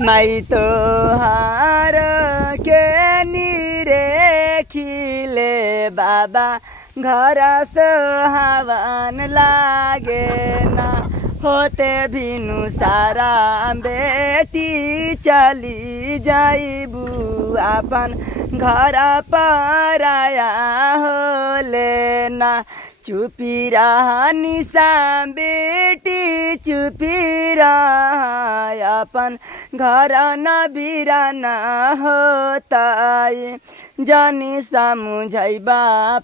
माई तो हार के निरे खिले बाबा घर सोहावन लागे ना होते भिनु सारा बेटी चली जाइबू अपन घर पराया होले ना चुपी रहा निशा बेटी चुपी रहा अपन घर न बिराना होता जानी समुझैबा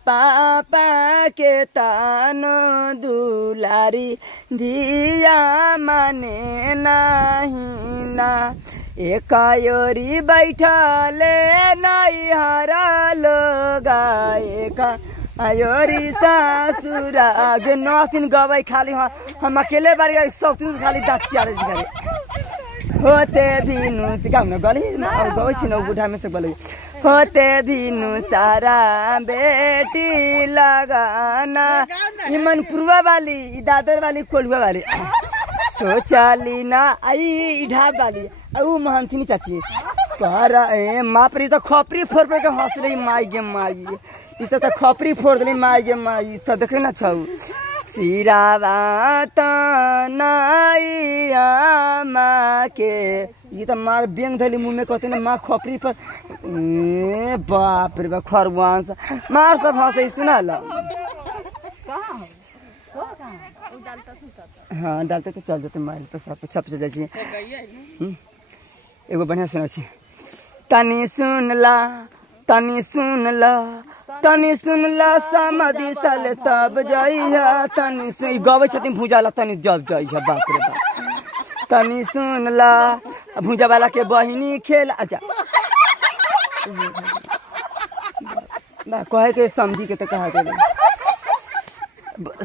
पापा के तानो दुलारी धिया माने नहीं ना एकायोरी बैठले नहीं हरा लोगा एका आयोरी सासुरा गे नौसिन गवाई खाली हम अकेले बारी गए सब दिन खाली दाचिया रे घरे होते भिनु सिकाउन गली गवाई छिन बुढा में से गली होते भिनु सारा बेटी लगाना इमन पूर्वा वाली दादर वाली कोलुआ वाली सोचाली ना आई ढाब वाली औ महंथिनी चाची कर ए मापरी त खपरी फोर पे के हंस रही माई गे माई इस त खपरी फोड़ देली माई गे माई सब देखे ना छौ सिरावा त नैया माँ के ये त मार बेंग धली मुंह में कहते ना माँ खपरी पर ए बाप रे बा खरवांस मार सब हंसे सुना ल हाँ डालते तो चल जाते माइल पर सब छप से जाई एगो बढ़िया सुना छी तनी सुन ला तनी सुन ला तनी सुन ला समाधि साले तब जाइया तनी सुन गवे छथिन भूजा ला तनी जब जाइया बाप रे बाप तनी सुन ला भूजा वाला के बहिनी खेल अच्छा ना कहे के समझी के तो कहा के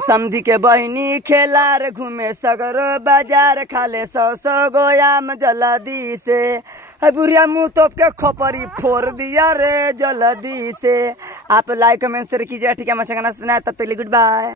समझी के बहिनी खेलार घूमे सगरो बाजार खाले 100 गोयाम जल्दी से बुढ़िया मुँह तोप के खोपरी फोड़ दिया रे जल्दी से। आप लाइक कमेंट शेयर कीजिए ठीक है। मैं सुना तब तक गुड बाय।